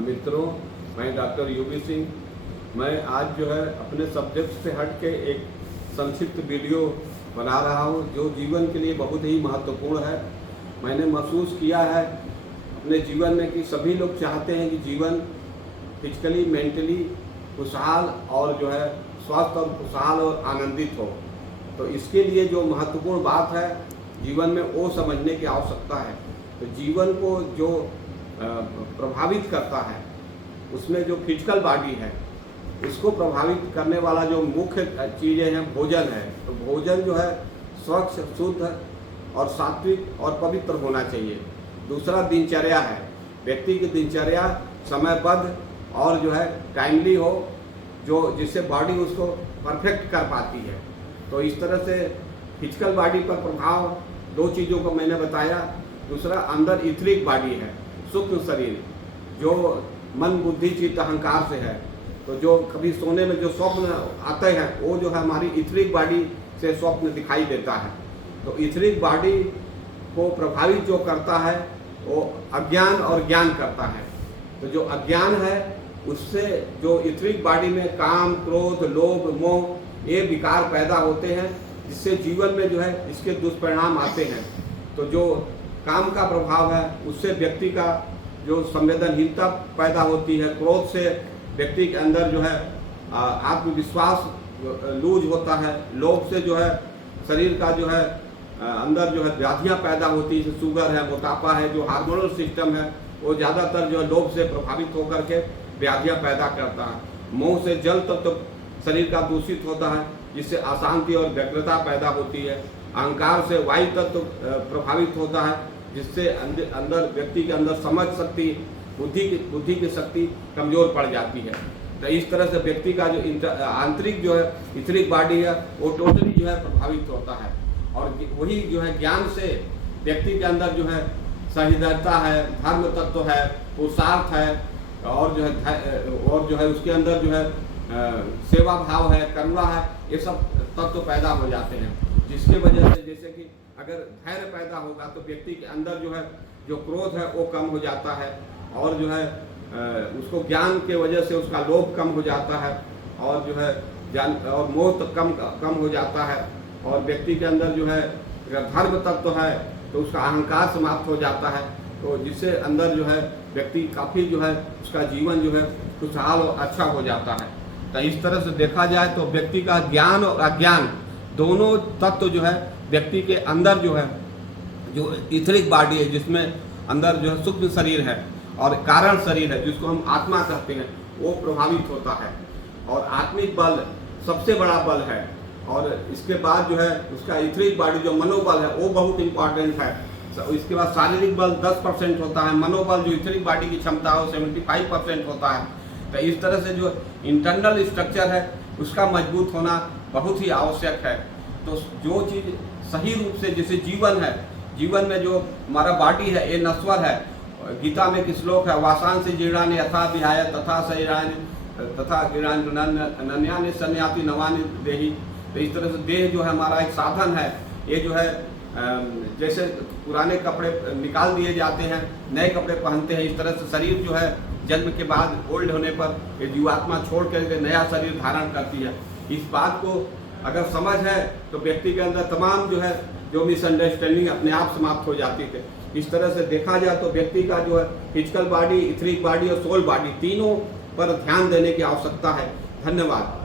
मित्रों, मैं doctor UV Singh. मैं आज जो है अपने सब्जेक्ट से हट के एक संक्षिप्त वीडियो बना रहा हूँ जो जीवन के लिए बहुत ही महत्वपूर्ण है। मैंने महसूस किया है अपने जीवन में कि सभी लोग चाहते हैं कि जीवन फिजिकली मेंटली खुशहाल और जो है स्वस्थ और खुशहाल और आनंदित हो। तो इसके लिए जो महत्वपूर्ण बात है जीवन में वो समझने की आवश्यकता है। तो जीवन को जो प्रभावित करता है उसमें जो फिजिकल बॉडी है उसको प्रभावित करने वाला जो मुख्य चीज़ें हैं भोजन है। तो भोजन जो है स्वच्छ शुद्ध और सात्विक और पवित्र होना चाहिए। दूसरा दिनचर्या है, व्यक्ति की दिनचर्या समयबद्ध और जो है टाइमली हो, जो जिससे बॉडी उसको परफेक्ट कर पाती है। तो इस तरह से फिजिकल बॉडी पर प्रभाव दो चीज़ों को मैंने बताया। दूसरा अंदर इथरिक बॉडी है, सूक्ष्म शरीर जो मन बुद्धि चित्त अहंकार से है। तो जो कभी सोने में जो स्वप्न आते हैं वो जो है हमारी इथरिक बॉडी से स्वप्न दिखाई देता है। तो इथरिक बॉडी को प्रभावित जो करता है वो अज्ञान और ज्ञान करता है। तो जो अज्ञान है उससे जो इथरिक बॉडी में काम क्रोध लोभ मोह ये विकार पैदा होते हैं, जिससे जीवन में जो है इसके दुष्परिणाम आते हैं। तो जो काम का प्रभाव है उससे व्यक्ति का जो संवेदनहीनता पैदा होती है, क्रोध से व्यक्ति के अंदर जो है आत्मविश्वास लूज होता है, लोभ से जो है शरीर का जो है अंदर जो है व्याधियाँ पैदा होती है, जैसे शुगर है, मोटापा है, जो हार्मोनल सिस्टम है वो ज़्यादातर जो है लोभ से प्रभावित होकर के व्याधियाँ पैदा करता है। मोह से जल तत्व शरीर का दूषित होता है, जिससे अशांति और व्यग्रता पैदा होती है। अहंकार से वायु तत्व प्रभावित होता है, जिससे अंदर व्यक्ति के अंदर समझ शक्ति बुद्धि की शक्ति कमजोर पड़ जाती है। तो इस तरह से व्यक्ति का जो आंतरिक जो है इथरिक बॉडी है वो टोटली जो है प्रभावित होता है। और वही जो है ज्ञान से व्यक्ति के अंदर जो है सहृदयता है, धर्म तत्व है, पुरुषार्थ है और जो है उसके अंदर जो है सेवा भाव है, करुणा है, ये सब तत्व पैदा हो जाते हैं। जिसके वजह से जैसे कि अगर धैर्य पैदा होगा तो व्यक्ति के अंदर जो है जो क्रोध है वो कम हो जाता है और जो है उसको ज्ञान के वजह से उसका लोभ कम हो जाता है और जो है और मोह तो कम हो जाता है। और व्यक्ति के अंदर जो है अगर धर्म तत्व है तो उसका अहंकार समाप्त हो जाता है। तो जिससे अंदर जो है व्यक्ति काफ़ी जो है उसका जीवन जो है खुशहाल और अच्छा हो जाता है। तो इस तरह से देखा जाए तो व्यक्ति का ज्ञान और अज्ञान दोनों तत्व जो है व्यक्ति के अंदर जो है जो इथरिक बॉडी है, जिसमें अंदर जो है सूक्ष्म शरीर है और कारण शरीर है जिसको हम आत्मा कहते हैं, वो प्रभावित होता है। और आत्मिक बल सबसे बड़ा बल है और इसके बाद जो है उसका इथरिक बॉडी जो मनोबल है वो बहुत इंपॉर्टेंट है। इसके बाद शारीरिक बल 10% होता है, मनोबल जो इथरिक बॉडी की क्षमता है वो 75% होता है। तो इस तरह से जो इंटरनल स्ट्रक्चर है उसका मजबूत होना बहुत ही आवश्यक है। तो जो चीज़ सही रूप से जैसे जीवन है, जीवन में जो हमारा बॉडी है ये नश्वर है। गीता में एक श्लोक है, वासान से जीर्णानि यथा विहाय तथा शरीरानि तथा गिरान्यानि संयाति नवानि देहि। तो इस तरह से देह जो है हमारा एक साधन है। ये जो है जैसे पुराने कपड़े निकाल दिए जाते हैं, नए कपड़े पहनते हैं, इस तरह से शरीर जो है जन्म के बाद ओल्ड होने पर ये जीवात्मा छोड़ करके नया शरीर धारण करती है। इस बात को अगर समझ है तो व्यक्ति के अंदर तमाम जो है जो मिसअंडरस्टैंडिंग अपने आप समाप्त हो जाती थे। इस तरह से देखा जाए तो व्यक्ति का जो है फिजिकल बॉडी, इथरिक बॉडी और सोल बॉडी तीनों पर ध्यान देने की आवश्यकता है। धन्यवाद।